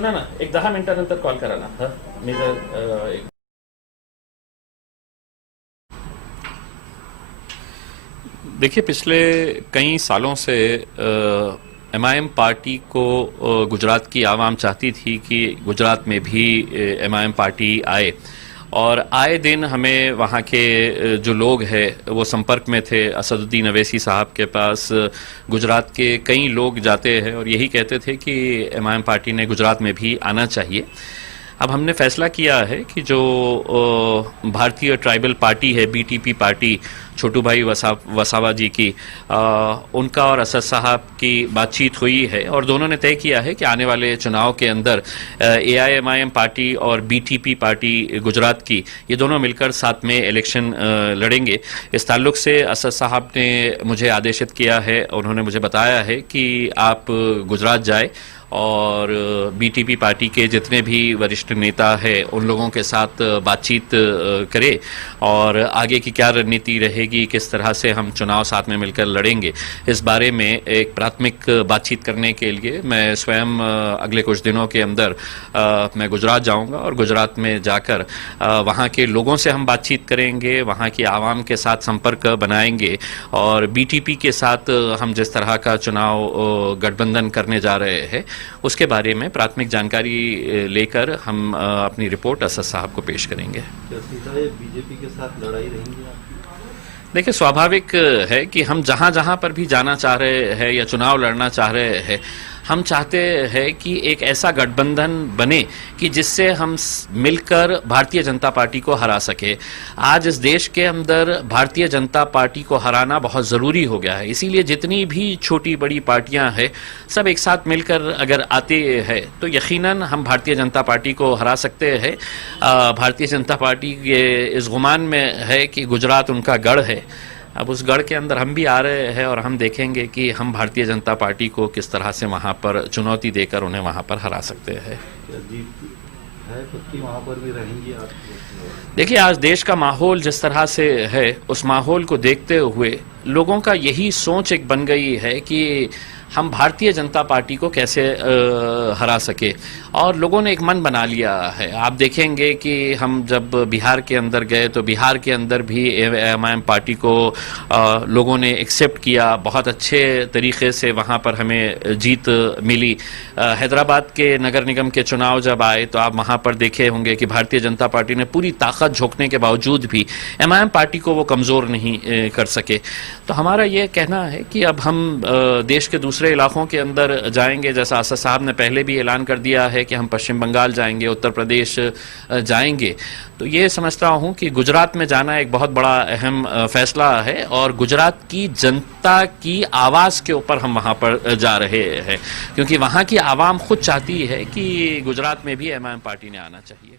सुना ना, एक 10 मिनिटानंतर कॉल करा ना. हं, मी जर देखिए, पिछले कई सालों से एमआईएम पार्टी को गुजरात की आवाम चाहती थी कि गुजरात में भी एमआईएम पार्टी आए, और आए दिन हमें वहाँ के जो लोग हैं वो संपर्क में थे. असदुद्दीन अवैसी साहब के पास गुजरात के कई लोग जाते हैं और यही कहते थे कि एमआईएम पार्टी ने गुजरात में भी आना चाहिए. अब हमने फैसला किया है कि जो भारतीय ट्राइबल पार्टी है, बीटीपी पार्टी, छोटू भाई वसावा जी की, उनका और असद साहब की बातचीत हुई है और दोनों ने तय किया है कि आने वाले चुनाव के अंदर एआईएमआईएम पार्टी और बीटीपी पार्टी गुजरात की, ये दोनों मिलकर साथ में इलेक्शन लड़ेंगे. इस ताल्लुक से असद साहब ने मुझे आदेशित किया है, उन्होंने मुझे बताया है कि आप गुजरात जाए और बीटीपी पार्टी के जितने भी वरिष्ठ नेता हैं उन लोगों के साथ बातचीत करें और आगे की क्या रणनीति रहेगी, किस तरह से हम चुनाव साथ में मिलकर लड़ेंगे, इस बारे में एक प्राथमिक बातचीत करने के लिए मैं स्वयं अगले कुछ दिनों के अंदर मैं गुजरात जाऊंगा और गुजरात में जाकर वहाँ के लोगों से हम बातचीत करेंगे, वहाँ की आवाम के साथ संपर्क बनाएंगे और बीटीपी के साथ हम जिस तरह का चुनाव गठबंधन करने जा रहे हैं उसके बारे में प्राथमिक जानकारी लेकर हम अपनी रिपोर्ट असद साहब को पेश करेंगे. क्या सीधा ये बीजेपी के साथ लड़ाई रहेंगी आपकी? देखिए, स्वाभाविक है कि हम जहां जहां पर भी जाना चाह रहे हैं या चुनाव लड़ना चाह रहे हैं, हम चाहते हैं कि एक ऐसा गठबंधन बने कि जिससे हम मिलकर भारतीय जनता पार्टी को हरा सके. आज इस देश के अंदर भारतीय जनता पार्टी को हराना बहुत ज़रूरी हो गया है, इसीलिए जितनी भी छोटी बड़ी पार्टियां हैं सब एक साथ मिलकर अगर आते हैं तो यकीनन हम भारतीय जनता पार्टी को हरा सकते हैं. भारतीय जनता पार्टी के इस गुमान में है कि गुजरात उनका गढ़ है. अब उस गढ़ के अंदर हम भी आ रहे हैं और हम देखेंगे कि हम भारतीय जनता पार्टी को किस तरह से वहाँ पर चुनौती देकर उन्हें वहाँ पर हरा सकते हैं. वहाँ पर भी रहेंगी आप? देखिए, आज देश का माहौल जिस तरह से है उस माहौल को देखते हुए लोगों का यही सोच एक बन गई है कि हम भारतीय जनता पार्टी को कैसे हरा सके, और लोगों ने एक मन बना लिया है. आप देखेंगे कि हम जब बिहार के अंदर गए तो बिहार के अंदर भी एमआईएम पार्टी को लोगों ने एक्सेप्ट किया, बहुत अच्छे तरीके से वहाँ पर हमें जीत मिली. हैदराबाद के नगर निगम के चुनाव जब आए तो आप वहाँ पर देखे होंगे कि भारतीय जनता पार्टी ने पूरी ताकत झोंकने के बावजूद भी एमआईएम पार्टी को वो कमज़ोर नहीं कर सके. तो हमारा ये कहना है कि अब हम देश के दूसरे इलाकों के अंदर जाएंगे. जैसा असद साहब ने पहले भी ऐलान कर दिया है कि हम पश्चिम बंगाल जाएंगे, उत्तर प्रदेश जाएंगे. तो ये समझता हूँ कि गुजरात में जाना एक बहुत बड़ा अहम फैसला है और गुजरात की जनता की आवाज़ के ऊपर हम वहाँ पर जा रहे हैं, क्योंकि वहाँ की आवाम खुद चाहती है कि गुजरात में भी एमआईएम पार्टी ने आना चाहिए.